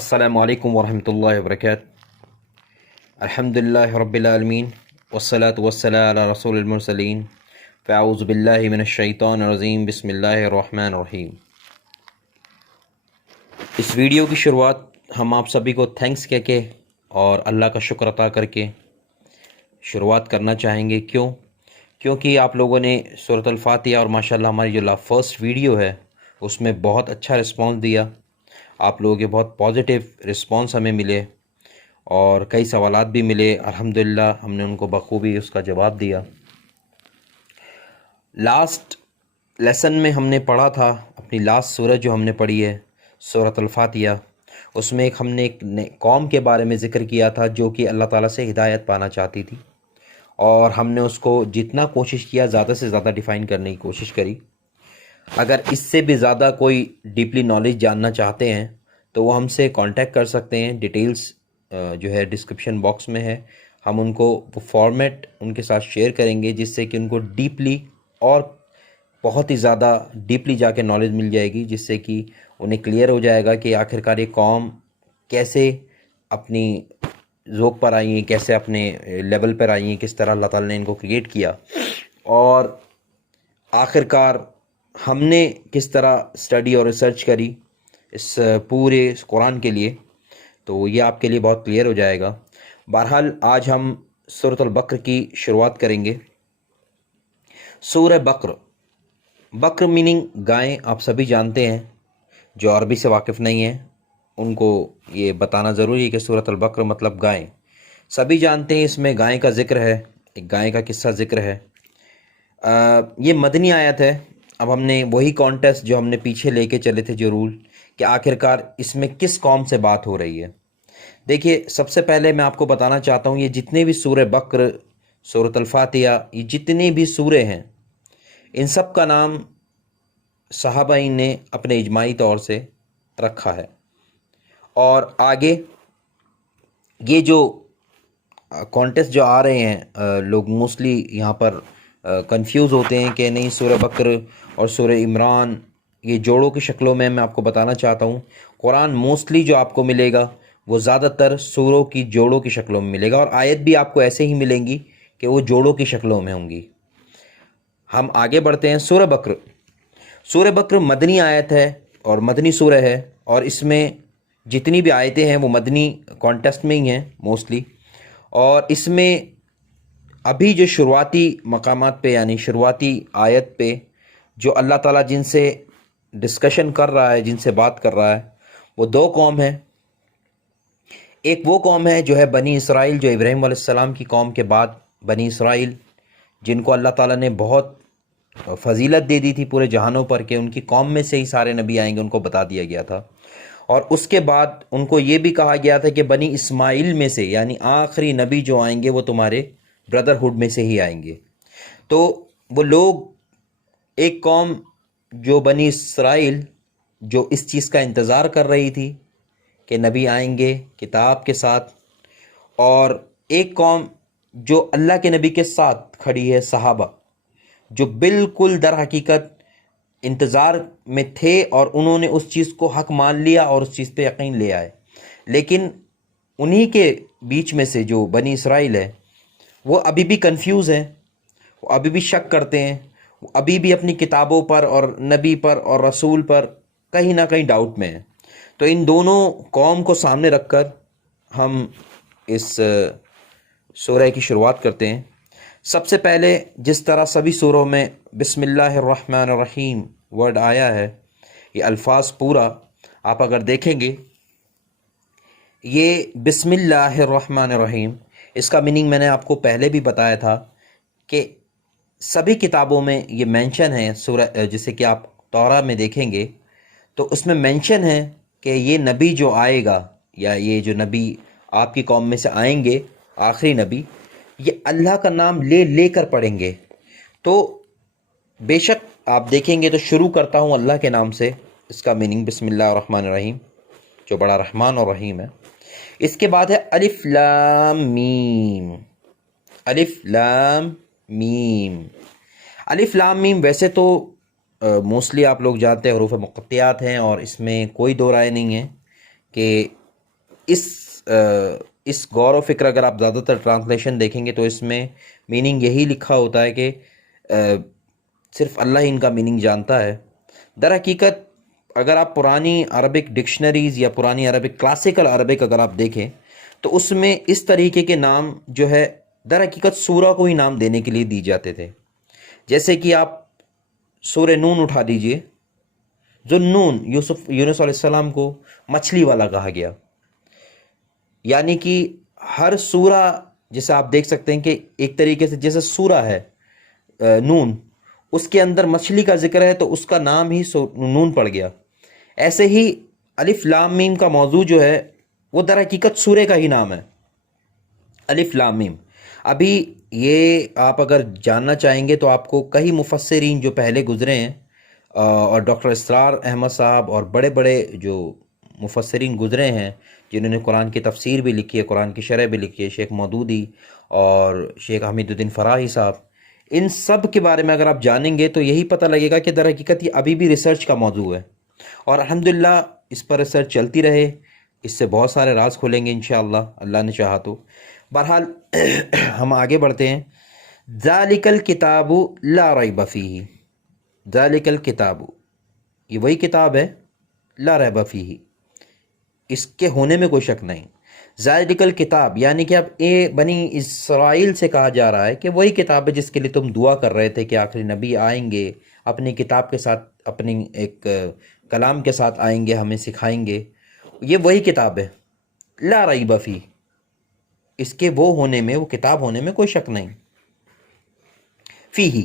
السلام علیکم ورحمۃ اللہ وبرکاتہ۔ الحمدللہ رب العالمین والصلاة والسلام علی رسول المرسلین، فاعوذ باللہ من الشیطان الرجیم، بسم اللہ الرحمن الرحیم۔ اس ویڈیو کی شروعات ہم آپ سبھی کو تھینکس کہہ کے اور اللہ کا شکر عطا کر کے شروعات کرنا چاہیں گے۔ کیونکہ آپ لوگوں نے سورۃ الفاتحہ اور ماشاءاللہ ہماری جو فرسٹ ویڈیو ہے اس میں بہت اچھا رسپانس دیا۔ آپ لوگوں کے بہت پازیٹیو رسپانس ہمیں ملے اور کئی سوالات بھی ملے، الحمدللہ ہم نے ان کو بخوبی اس کا جواب دیا۔ لاسٹ لیسن میں ہم نے پڑھا تھا، اپنی لاسٹ سورت جو ہم نے پڑھی ہے سورۃ الفاتحہ، اس میں ہم نے ایک قوم کے بارے میں ذکر کیا تھا جو کہ اللہ تعالیٰ سے ہدایت پانا چاہتی تھی، اور ہم نے اس کو جتنا کوشش کیا زیادہ سے زیادہ ڈیفائن کرنے کی کوشش کری۔ اگر اس سے بھی زیادہ کوئی ڈیپلی نالج جاننا چاہتے ہیں تو وہ ہم سے کانٹیکٹ کر سکتے ہیں، ڈیٹیلز جو ہے ڈسکرپشن باکس میں ہے، ہم ان کو وہ فارمیٹ ان کے ساتھ شیئر کریں گے جس سے کہ ان کو ڈیپلی اور بہت ہی زیادہ ڈیپلی جا کے نالج مل جائے گی، جس سے کہ انہیں کلیئر ہو جائے گا کہ آخرکار یہ قوم کیسے اپنی ذوق پر آئی ہیں، کیسے اپنے لیول پر آئی ہیں، کس طرح اللہ تعالیٰ نے ان کو کریٹ کیا، اور آخرکار ہم نے کس طرح اسٹڈی اور ریسرچ کری اس پورے قرآن کے لیے، تو یہ آپ کے لیے بہت کلیئر ہو جائے گا۔ بہرحال آج ہم سورۃ البقر کی شروعات کریں گے۔ سورہ بقر میننگ گائیں، آپ سبھی جانتے ہیں، جو عربی سے واقف نہیں ہیں ان کو یہ بتانا ضروری ہے کہ سورۃ البقر مطلب گائیں۔ سبھی جانتے ہیں اس میں گائیں کا ذکر ہے، ایک گائیں کا قصہ ذکر ہے۔ یہ مدنی آیت ہے۔ اب ہم نے وہی کانٹیسٹ جو ہم نے پیچھے لے کے چلے تھے، جو رول کہ آخرکار اس میں کس قوم سے بات ہو رہی ہے۔ دیکھیے، سب سے پہلے میں آپ کو بتانا چاہتا ہوں، یہ جتنے بھی سورہ بقر، سورۃ الفاتحہ، یہ جتنے بھی سورے ہیں، ان سب کا نام صحابہ نے اپنے اجماعی طور سے رکھا ہے۔ اور آگے یہ جو کانٹیسٹ جو آ رہے ہیں، لوگ موسٹلی یہاں پر کنفیوز ہوتے ہیں کہ نہیں، سورہ بقر اور سورہ عمران یہ جوڑوں کی شکلوں میں آپ کو بتانا چاہتا ہوں، قرآن موسٹلی جو آپ کو ملے گا وہ زیادہ تر سوروں کی جوڑوں کی شکلوں میں ملے گا، اور آیت بھی آپ کو ایسے ہی ملیں گی کہ وہ جوڑوں کی شکلوں میں ہوں گی۔ ہم آگے بڑھتے ہیں۔ سورہ بقر مدنی آیت ہے اور مدنی سورہ ہے، اور اس میں جتنی بھی آیتیں ہیں وہ مدنی کانٹیسٹ میں ہی ہیں موسٹلی، اور اس میں ابھی جو شروعاتی مقامات پہ، یعنی شروعاتی آیت پہ، جو اللہ تعالیٰ جن سے ڈسکشن کر رہا ہے، جن سے بات کر رہا ہے، وہ دو قوم ہیں۔ ایک وہ قوم ہے جو ہے بنی اسرائیل، جو ابراہیم علیہ السلام کی قوم کے بعد بنی اسرائیل، جن کو اللہ تعالیٰ نے بہت فضیلت دے دی تھی پورے جہانوں پر کہ ان کی قوم میں سے ہی سارے نبی آئیں گے، ان کو بتا دیا گیا تھا۔ اور اس کے بعد ان کو یہ بھی کہا گیا تھا کہ بنی اسماعیل میں سے، یعنی آخری نبی جو آئیں گے وہ تمہارے بردرہڈ میں سے ہی آئیں گے۔ تو وہ لوگ، ایک قوم جو بنی اسرائیل، جو اس چیز کا انتظار کر رہی تھی کہ نبی آئیں گے کتاب کے ساتھ، اور ایک قوم جو اللہ کے نبی کے ساتھ کھڑی ہے، صحابہ، جو بالکل در حقیقت انتظار میں تھے اور انہوں نے اس چیز کو حق مان لیا اور اس چیز پہ یقین لے آئے۔ لیکن انہی کے بیچ میں سے جو بنی اسرائیل ہے، وہ ابھی بھی کنفیوز ہیں، وہ ابھی بھی شک کرتے ہیں، وہ ابھی بھی اپنی کتابوں پر اور نبی پر اور رسول پر کہیں نہ کہیں ڈاؤٹ میں ہیں۔ تو ان دونوں قوم کو سامنے رکھ کر ہم اس سورہ کی شروعات کرتے ہیں۔ سب سے پہلے جس طرح سبھی سوروں میں بسم اللہ الرحمن الرحیم ورڈ آیا ہے، یہ الفاظ پورا آپ اگر دیکھیں گے، یہ بسم اللہ الرحمن الرحیم، اس کا میننگ میں نے آپ کو پہلے بھی بتایا تھا کہ سبھی کتابوں میں یہ مینشن ہے، سورہ جسے کہ آپ توراہ میں دیکھیں گے تو اس میں مینشن ہے کہ یہ نبی جو آئے گا، یا یہ جو نبی آپ کی قوم میں سے آئیں گے، آخری نبی، یہ اللہ کا نام لے لے کر پڑھیں گے۔ تو بے شک آپ دیکھیں گے تو شروع کرتا ہوں اللہ کے نام سے، اس کا میننگ بسم اللہ الرحمن الرحیم، جو بڑا رحمان اور رحیم ہے۔ اس کے بعد ہے الف لام میم۔ الف لام میم، الف لام میم ویسے تو موسٹلی آپ لوگ جانتے ہیں حروف مقطعات ہیں، اور اس میں کوئی دو رائے نہیں ہے کہ اس غور و فکر اگر آپ زیادہ تر ٹرانسلیشن دیکھیں گے تو اس میں میننگ یہی لکھا ہوتا ہے کہ صرف اللہ ہی ان کا میننگ جانتا ہے۔ در حقیقت اگر آپ پرانی عربک ڈکشنریز یا پرانی عربک کلاسیکل عربک اگر آپ دیکھیں تو اس میں اس طریقے کے نام جو ہے در حقیقت سورہ کو ہی نام دینے کے لیے دی جاتے تھے۔ جیسے کہ آپ سورہ نون اٹھا دیجئے، جو نون یونس علیہ السلام کو مچھلی والا کہا گیا، یعنی کہ ہر سورہ جیسے آپ دیکھ سکتے ہیں کہ ایک طریقے سے جیسے سورہ ہے نون، اس کے اندر مچھلی کا ذکر ہے تو اس کا نام ہی نون پڑ گیا۔ ایسے ہی الف لام میم کا موضوع جو ہے وہ در حقیقت سورہ کا ہی نام ہے، الف لام میم۔ ابھی یہ آپ اگر جاننا چاہیں گے تو آپ کو کئی مفسرین جو پہلے گزرے ہیں اور ڈاکٹر اسرار احمد صاحب اور بڑے بڑے جو مفسرین گزرے ہیں جنہوں نے قرآن کی تفسیر بھی لکھی ہے، قرآن کی شرح بھی لکھی ہے، شیخ مودودی اور شیخ حمید الدین فراہی صاحب، ان سب کے بارے میں اگر آپ جانیں گے تو یہی پتہ لگے گا کہ در حقیقت یہ ابھی بھی ریسرچ کا موضوع ہے، اور الحمدللہ اس پر ریسرچ چلتی رہے، اس سے بہت سارے راز کھولیں گے انشاءاللہ اللہ نے چاہا تو۔ بہرحال ہم آگے بڑھتے ہیں۔ ذالک الکتاب لا ریب فیہ، ذالک الکتاب، یہ وہی کتاب ہے لا ریب فیہ، اس کے ہونے میں کوئی شک نہیں۔ ذالک الکتاب یعنی کہ اب بنی اسرائیل سے کہا جا رہا ہے کہ وہی کتاب ہے جس کے لیے تم دعا کر رہے تھے کہ آخری نبی آئیں گے، اپنی کتاب کے ساتھ، اپنی ایک کلام کے ساتھ آئیں گے، ہمیں سکھائیں گے، یہ وہی کتاب ہے لا ریب فیہ، اس کے وہ ہونے میں، وہ کتاب ہونے میں کوئی شک نہیں۔ فیہ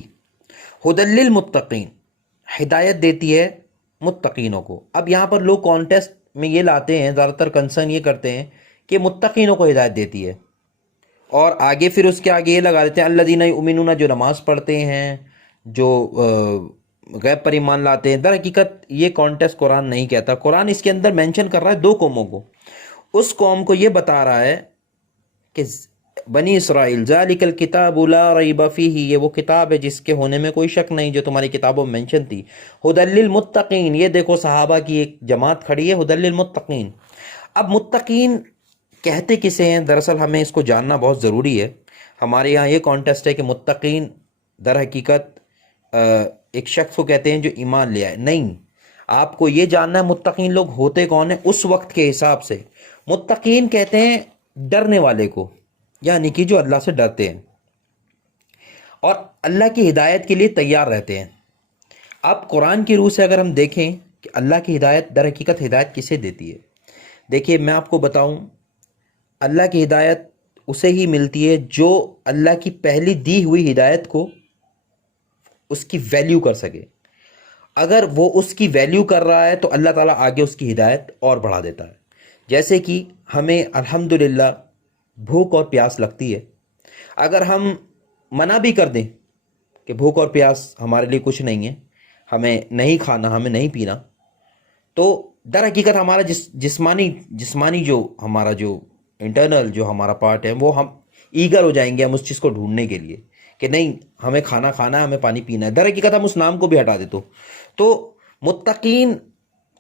ھدی للمتقین، ہدایت دیتی ہے متقینوں کو۔ اب یہاں پر لوگ کانٹیسٹ میں یہ لاتے ہیں، زیادہ تر کنسرن یہ کرتے ہیں کہ متقینوں کو ہدایت دیتی ہے، اور آگے پھر اس کے آگے یہ لگا دیتے ہیں الذین یؤمنون، جو نماز پڑھتے ہیں، جو غیب پر ایمان لاتے ہیں۔ در حقیقت یہ کانٹیسٹ قرآن نہیں کہتا، قرآن اس کے اندر مینشن کر رہا ہے دو قوموں کو۔ اس قوم کو یہ بتا رہا ہے کہ بنی اسرائیل ذالک الکتاب لا ریب فیہ، یہ وہ کتاب ہے جس کے ہونے میں کوئی شک نہیں، جو تمہاری کتابوں میں مینشن تھی۔ ھدی للمتقین، یہ دیکھو صحابہ کی ایک جماعت کھڑی ہے، ھدی للمتقین۔ اب متقین کہتے کسے ہیں؟ دراصل ہمیں اس کو جاننا بہت ضروری ہے۔ ہمارے یہاں یہ کانٹیسٹ ہے کہ متقین در حقیقت ایک شخص کو کہتے ہیں جو ایمان لے آئے، نہیں، آپ کو یہ جاننا ہے متقین لوگ ہوتے کون ہیں اس وقت کے حساب سے۔ متقین کہتے ہیں ڈرنے والے کو، یعنی کہ جو اللہ سے ڈرتے ہیں اور اللہ کی ہدایت کے لیے تیار رہتے ہیں۔ اب قرآن کی روح سے اگر ہم دیکھیں کہ اللہ کی ہدایت در حقیقت ہدایت کسے دیتی ہے، دیکھیے میں آپ کو بتاؤں، اللہ کی ہدایت اسے ہی ملتی ہے جو اللہ کی پہلی دی ہوئی ہدایت کو اس کی ویلیو کر سکے۔ اگر وہ اس کی ویلیو کر رہا ہے تو اللہ تعالیٰ آگے اس کی ہدایت اور بڑھا دیتا ہے۔ جیسے کہ ہمیں الحمدللہ بھوک اور پیاس لگتی ہے، اگر ہم منع بھی کر دیں کہ بھوک اور پیاس ہمارے لیے کچھ نہیں ہے، ہمیں نہیں کھانا، ہمیں نہیں پینا، تو در حقیقت ہمارا جسمانی جو ہمارا جو انٹرنل جو ہمارا پارٹ ہے وہ ہم ایگر ہو جائیں گے ہم اس چیز کو ڈھونڈنے کے لیے کہ نہیں ہمیں کھانا کھانا ہے، ہمیں پانی پینا ہے۔ در حقیقت ہم اس نام کو بھی ہٹا دے تو متقین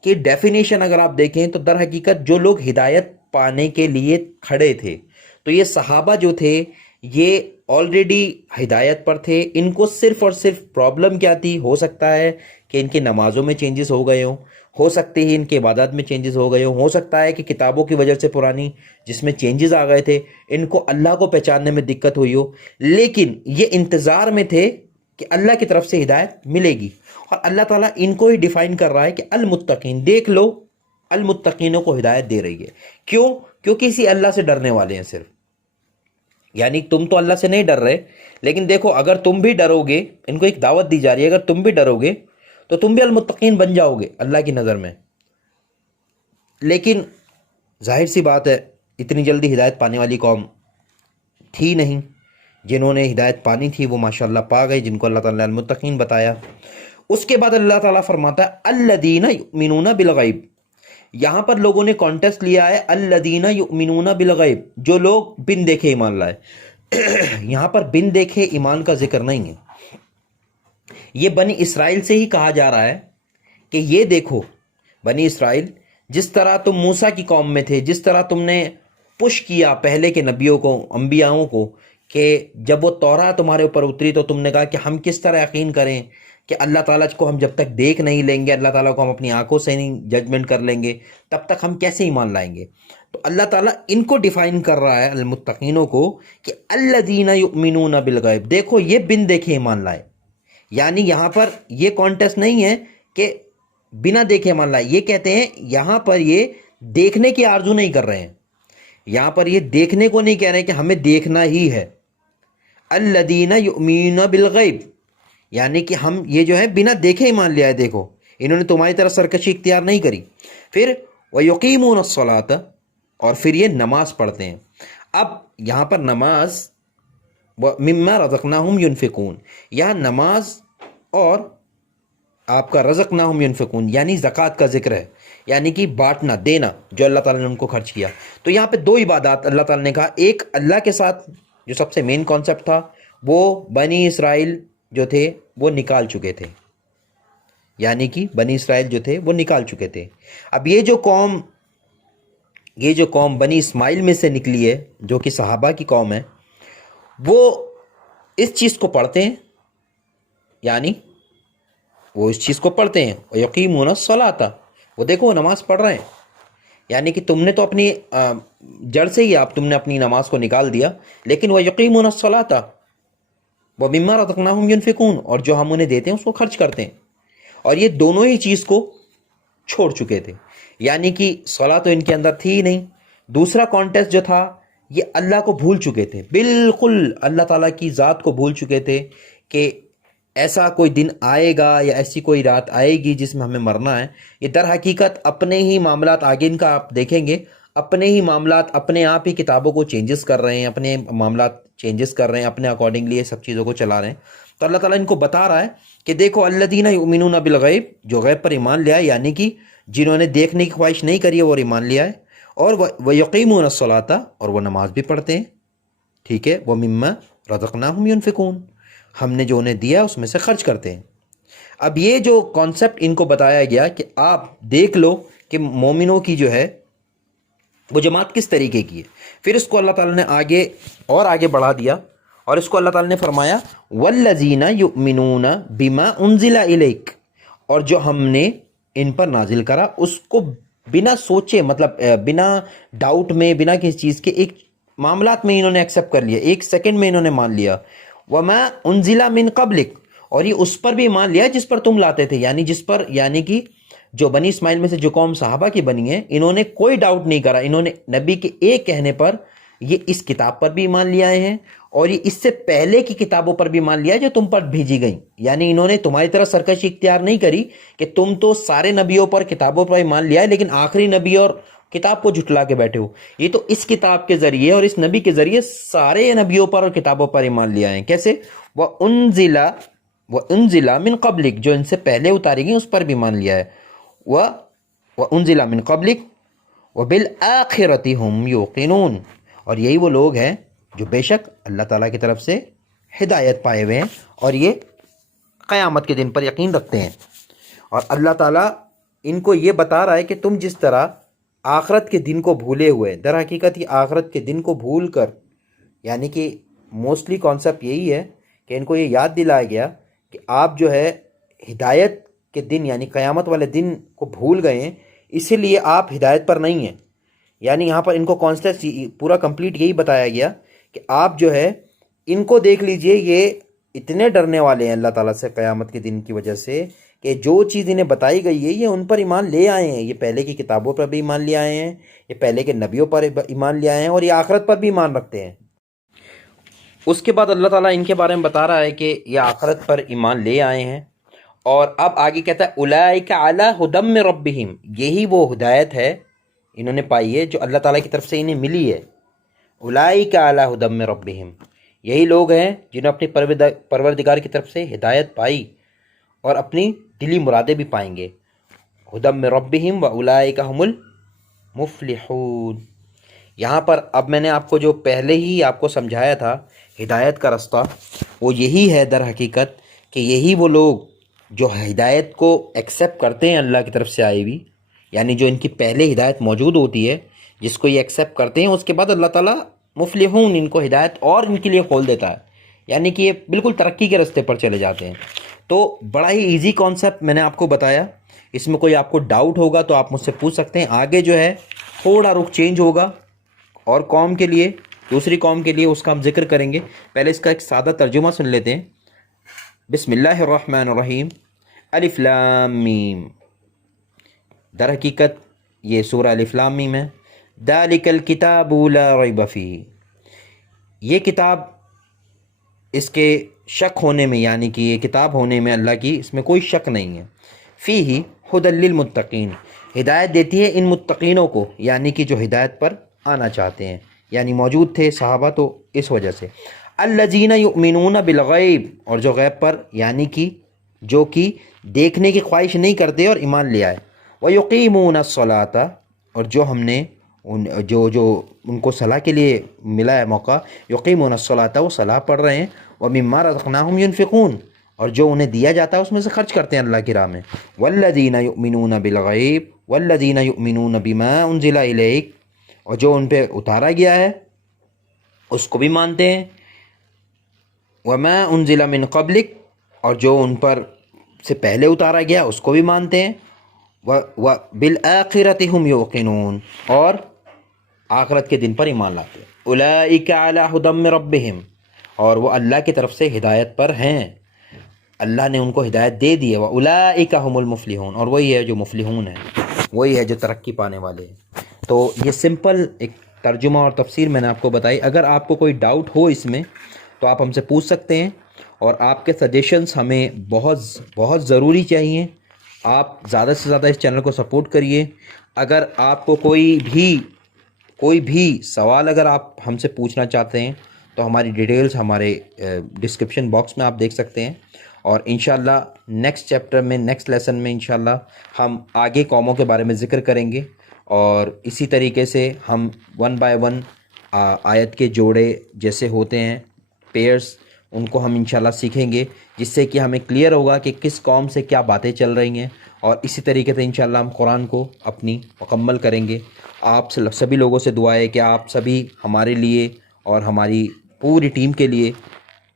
کی ڈیفینیشن اگر آپ دیکھیں تو در حقیقت جو لوگ ہدایت پانے کے لیے کھڑے تھے، تو یہ صحابہ جو تھے یہ آلریڈی ہدایت پر تھے۔ ان کو صرف اور صرف پرابلم کیا تھی؟ ہو سکتا ہے کہ ان کی نمازوں میں چینجز ہو گئے ہوں، ہو سکتے ہی ان کے عبادات میں چینجز ہو گئے ہو سکتا ہے کہ کتابوں کی وجہ سے پرانی جس میں چینجز آ گئے تھے، ان کو اللہ کو پہچاننے میں دقت ہوئی ہو، لیکن یہ انتظار میں تھے کہ اللہ کی طرف سے ہدایت ملے گی، اور اللہ تعالیٰ ان کو ہی ڈیفائن کر رہا ہے کہ المتقین، دیکھ لو المتقینوں کو ہدایت دے رہی ہے۔ کیوں؟ کیونکہ اسی اللہ سے ڈرنے والے ہیں صرف، یعنی تم تو اللہ سے نہیں ڈر رہے، لیکن دیکھو اگر تم بھی ڈرو گے، ان کو ایک دعوت دی جا رہی ہے، اگر تم بھی ڈرو گے تو تم بھی المتقین بن جاؤ گے اللہ کی نظر میں۔ لیکن ظاہر سی بات ہے اتنی جلدی ہدایت پانے والی قوم تھی نہیں، جنہوں نے ہدایت پانی تھی وہ ماشاءاللہ پا گئے، جن کو اللہ تعالیٰ نے المتقین بتایا۔ اس کے بعد اللہ تعالیٰ فرماتا ہے الذین یؤمنون بالغیب، یہاں پر لوگوں نے کانٹیسٹ لیا ہے الذین یؤمنون بالغیب، جو لوگ بن دیکھے ایمان لائے۔ یہاں پر بن دیکھے ایمان کا ذکر نہیں ہے، یہ بنی اسرائیل سے ہی کہا جا رہا ہے کہ یہ دیکھو بنی اسرائیل جس طرح تم موسیٰ کی قوم میں تھے، جس طرح تم نے پش کیا پہلے کے نبیوں کو، انبیاؤں کو، کہ جب وہ تورات تمہارے اوپر اتری تو تم نے کہا کہ ہم کس طرح یقین کریں کہ اللہ تعالیٰ کو ہم جب تک دیکھ نہیں لیں گے، اللہ تعالیٰ کو ہم اپنی آنکھوں سے نہیں ججمنٹ کر لیں گے، تب تک ہم کیسے ایمان لائیں گے؟ تو اللہ تعالیٰ ان کو ڈیفائن کر رہا ہے، المتقینوں کو، کہ الذین یؤمنون بالغیب، دیکھو یہ بن دیکھے ایمان لائے۔ یعنی یہاں پر یہ کانٹیسٹ نہیں ہے کہ بنا دیکھے ایمان لائے، یہ کہتے ہیں یہاں پر یہ دیکھنے کی آرزو نہیں کر رہے ہیں، یہاں پر یہ دیکھنے کو نہیں کہہ رہے ہیں کہ ہمیں دیکھنا ہی ہے۔ الذین یؤمنون بالغیب، یعنی کہ ہم یہ جو ہے بنا دیکھے ایمان لیا ہے۔ دیکھو انہوں نے تمہاری طرح سرکشی اختیار نہیں کری۔ پھر وَيُقِيمُونَ الصَّلَاةَ، اور پھر یہ نماز پڑھتے ہیں۔ اب یہاں پر نماز وَمِمَّا رَزَقْنَاهُمْ يُنْفِقُونَ، یہاں نماز اور آپ کا رزقناہم ينفقون یعنی زکوٰۃ کا ذکر ہے، یعنی کہ بانٹنا، دینا، جو اللہ تعالیٰ نے ان کو خرچ کیا۔ تو یہاں پہ دو عبادات اللہ تعالیٰ نے کہا، ایک اللہ کے ساتھ جو سب سے مین کانسیپٹ تھا، وہ بنی اسرائیل جو تھے وہ نکال چکے تھے، یعنی کہ بنی اسرائیل جو تھے وہ نکال چکے تھے۔ اب یہ جو قوم بنی اسماعیل میں سے نکلی ہے، جو کہ صحابہ کی قوم ہے، وہ اس چیز کو پڑھتے ہیں، یعنی وہ اس چیز کو پڑھتے ہیں وَيُقِيمُونَ الصَّلَاةَ، وہ دیکھو وہ نماز پڑھ رہے ہیں، یعنی کہ تم نے تو اپنی جڑ سے ہی تم نے اپنی نماز کو نکال دیا، لیکن وَيُقِيمُونَ الصَّلَاةَ وَمِمَّا رَزَقْنَاهُمْ يُنْفِقُونَ، اور جو ہم انہیں دیتے ہیں اس کو خرچ کرتے ہیں۔ اور یہ دونوں ہی چیز کو چھوڑ چکے تھے، یعنی کہ صلاۃ تو ان کے اندر تھی ہی نہیں۔ دوسرا کانٹیسٹ جو تھا، یہ اللہ کو بھول چکے تھے، بالکل اللہ تعالیٰ کی ذات کو بھول چکے تھے کہ ایسا کوئی دن آئے گا یا ایسی کوئی رات آئے گی جس میں ہمیں مرنا ہے۔ یہ در حقیقت اپنے ہی معاملات، آگے ان کا آپ دیکھیں گے، اپنے ہی معاملات، اپنے آپ ہی کتابوں کو چینجز کر رہے ہیں، اپنے معاملات چینجز کر رہے ہیں، اپنے اکارڈنگلی یہ سب چیزوں کو چلا رہے ہیں۔ تو اللہ تعالیٰ ان کو بتا رہا ہے کہ دیکھو الذین یؤمنون بالغیب، جو غیب پر ایمان لیا ہے، یعنی کہ جنہوں نے دیکھنے کی خواہش نہیں کری ہے وہ ایمان لیا ہے، اور وَيُقِيمُونَ الصَّلَاةَ، اور وہ نماز بھی پڑھتے ہیں، ٹھیک ہے، وَمِمَّا رَزَقْنَاهُمْ يُنْفِقُونَ، ہم نے جو انہیں دیا اس میں سے خرچ کرتے ہیں۔ اب یہ جو کانسیپٹ ان کو بتایا گیا کہ آپ دیکھ لو کہ مومنوں کی جو ہے وہ جماعت کس طریقے کی ہے، پھر اس کو اللہ تعالیٰ نے آگے بڑھا دیا، اور اس کو اللہ تعالیٰ نے فرمایا وَالَّذِينَ يُؤْمِنُونَ بِمَا أُنزِلَ إِلَيْكَ، اور جو ہم نے ان پر نازل کرا اس کو بنا سوچے، مطلب بنا ڈاؤٹ میں، بنا کسی چیز کے، ایک معاملات میں انہوں نے ایکسیپٹ کر لیا، ایک سیکنڈ میں انہوں نے مان لیا۔ وَمَا أُنزِلَ مِن قَبْلِكَ، اور یہ اس پر بھی مان لیا جس پر تم لاتے تھے، یعنی کہ جو بنی اسماعیل میں سے جو قوم صحابہ کی بنی ہے، انہوں نے کوئی ڈاؤٹ نہیں کرا، انہوں نے نبی کے ایک کہنے پر یہ اس کتاب پر بھی ایمان لے آئے ہیں، اور یہ اس سے پہلے کی کتابوں پر بھی مان لیا جو تم پر بھیجی گئیں۔ یعنی انہوں نے تمہاری طرح سرکشی اختیار نہیں کری کہ تم تو سارے نبیوں پر، کتابوں پر ایمان لیا ہے، لیکن آخری نبی اور کتاب کو جھٹلا کے بیٹھے ہو۔ یہ تو اس کتاب کے ذریعے اور اس نبی کے ذریعے سارے نبیوں پر اور کتابوں پر ایمان لے آئے ہیں۔ کیسے؟ وَأُنزِلَ مِن قَبْلِكَ، جو ان سے پہلے اتاری گئی اس پر بھی ایمان لیا ہے۔ وَأُنزِلَ مِن قَبْلِكَ وَبِالْآخِرَةِ هُمْ يُوقِنُونَ، اور یہی وہ لوگ ہیں جو بے شک اللہ تعالیٰ کی طرف سے ہدایت پائے ہوئے ہیں، اور یہ قیامت کے دن پر یقین رکھتے ہیں۔ اور اللہ تعالیٰ ان کو یہ بتا رہا ہے کہ تم جس طرح آخرت کے دن کو بھولے ہوئے، در حقیقت یہ آخرت کے دن کو بھول کر، یعنی کہ موسٹلی کانسیپٹ یہی ہے کہ ان کو یہ یاد دلایا گیا کہ آپ جو ہے ہدایت کے دن، یعنی قیامت والے دن کو بھول گئے ہیں، اسی لیے آپ ہدایت پر نہیں ہیں۔ یعنی یہاں پر ان کو کانسیپٹ پورا کمپلیٹ یہی بتایا گیا کہ آپ جو ہے ان کو دیکھ لیجئے، یہ اتنے ڈرنے والے ہیں اللہ تعالیٰ سے قیامت کے دن کی وجہ سے کہ جو چیز انہیں بتائی گئی ہے یہ ان پر ایمان لے آئے ہیں، یہ پہلے کی کتابوں پر بھی ایمان لے آئے ہیں، یہ پہلے کے نبیوں پر ایمان لے آئے ہیں، اور یہ آخرت پر بھی ایمان رکھتے ہیں۔ اس کے بعد اللہ تعالیٰ ان کے بارے میں بتا رہا ہے کہ یہ آخرت پر ایمان لے آئے ہیں، اور اب آگے کہتا ہے اولئک علی ھدی من ربہم، یہی وہ ہدایت ہے انہوں نے پائی ہے جو اللہ تعالیٰ کی طرف سے انہیں ملی ہے۔ اولئک علی ھدی من ربہم، یہی لوگ ہیں جنہوں نے اپنی پروردگار کی طرف سے ہدایت پائی اور اپنی دلی مرادیں بھی پائیں گے۔ ھدی من ربہم واولئک ھم المفلحون۔ یہاں پر اب میں نے آپ کو جو پہلے ہی آپ کو سمجھایا تھا ہدایت کا رستہ، وہ یہی ہے در حقیقت کہ یہی وہ لوگ جو ہدایت کو ایکسیپٹ کرتے ہیں اللہ کی طرف سے آئی ہوئی، یعنی جو ان کی پہلے ہدایت موجود ہوتی ہے، جس کو یہ ایکسیپٹ کرتے ہیں، اس کے بعد اللہ تعالیٰ مفلحون ان کو ہدایت اور ان کے لیے کھول دیتا ہے، یعنی کہ یہ بالکل ترقی کے راستے پر چلے جاتے ہیں۔ تو بڑا ہی ایزی کانسیپٹ میں نے آپ کو بتایا، اس میں کوئی آپ کو ڈاؤٹ ہوگا تو آپ مجھ سے پوچھ سکتے ہیں۔ آگے جو ہے تھوڑا رخ چینج ہوگا اور قوم کے لیے، دوسری قوم کے لیے، اس کا ہم ذکر کریں گے۔ پہلے اس کا ایک سادہ ترجمہ سن لیتے ہیں۔ بسم اللہ الرحمن الرحیم، الف لام میم۔ در حقیقت یہ سورہ الف لام میم ہے۔ ذالک الکتاب لا ریب فیہ، یہ کتاب، اس کے شک ہونے میں، یعنی کہ یہ کتاب ہونے میں اللہ کی، اس میں کوئی شک نہیں ہے۔ فیہ ھدی للمتقین، ہدایت دیتی ہے ان متقینوں کو، یعنی کہ جو ہدایت پر آنا چاہتے ہیں، یعنی موجود تھے صحابہ تو اس وجہ سے۔ الذین یؤمنون بالغیب، اور جو غیب پر، یعنی کہ جو کہ دیکھنے کی خواہش نہیں کرتے اور ایمان لے آئے۔ ویقیمون الصلاۃ، اور جو ہم نے جو ان کو صلاح کے لیے ملا ہے موقع، یقیمون الصلاۃ، وہ صلاح پڑھ رہے ہیں۔ ومما رزقناہم ینفقون، اور جو انہیں دیا جاتا ہے اس میں سے خرچ کرتے ہیں اللہ کی راہ میں۔ والذین یؤمنون بالغیب والذین یؤمنون بما انزل الیک، اور جو ان پہ اتارا گیا ہے اس کو بھی مانتے ہیں۔ وما انزل من قبلک، اور جو ان پر سے پہلے اتارا گیا اس کو بھی مانتے ہیں۔ وبالآخرۃ ھم یوقنون، اور آخرت کے دن پر ایمان لاتے ہیں۔ اولئک علی ھدی من ربہم، اور وہ اللہ کی طرف سے ہدایت پر ہیں، اللہ نے ان کو ہدایت دے دی ہے۔ واولئک ھم المفلحون، اور وہی ہے جو مفلحون ہیں، وہی ہے جو ترقی پانے والے ہیں۔ تو یہ سمپل ایک ترجمہ اور تفسیر میں نے آپ کو بتائی۔ اگر آپ کو کوئی ڈاؤٹ ہو اس میں تو آپ ہم سے پوچھ سکتے ہیں، اور آپ کے سجیشنز ہمیں بہت ضروری چاہیے۔ آپ زیادہ سے زیادہ اس چینل کو سپورٹ کریے۔ اگر آپ کو کوئی بھی سوال اگر آپ ہم سے پوچھنا چاہتے ہیں تو ہماری ڈیٹیلز ہمارے ڈسکرپشن باکس میں آپ دیکھ سکتے ہیں، اور انشاءاللہ نیکسٹ چیپٹر میں، نیکسٹ لیسن میں انشاءاللہ ہم آگے قوموں کے بارے میں ذکر کریں گے، اور اسی طریقے سے ہم 1 بائی 1 آیت کے جوڑے جیسے ہوتے ہیں، پیئرس، ان کو ہم انشاءاللہ سیکھیں گے، جس سے کہ ہمیں کلیئر ہوگا کہ کس قوم سے کیا باتیں چل رہی ہیں، اور اسی طریقے سے انشاءاللہ ہم قرآن کو اپنی مکمل کریں گے۔ آپ سبھی لوگوں سے دعا ہے کہ آپ سبھی ہمارے لیے اور ہماری پوری ٹیم کے لیے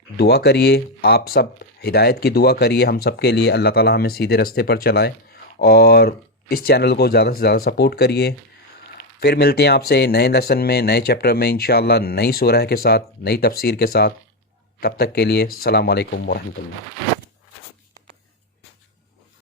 دعا کریے، آپ سب ہدایت کی دعا کریے ہم سب کے لیے، اللہ تعالی ہمیں سیدھے راستے پر چلائے، اور اس چینل کو زیادہ سے زیادہ سپورٹ کریے۔ پھر ملتے ہیں آپ سے نئے لیسن میں، نئے چیپٹر میں انشاءاللہ، نئی سورہ کے ساتھ، نئی تفسیر کے ساتھ۔ تب تک کے لیے السلام علیکم ورحمۃ اللہ۔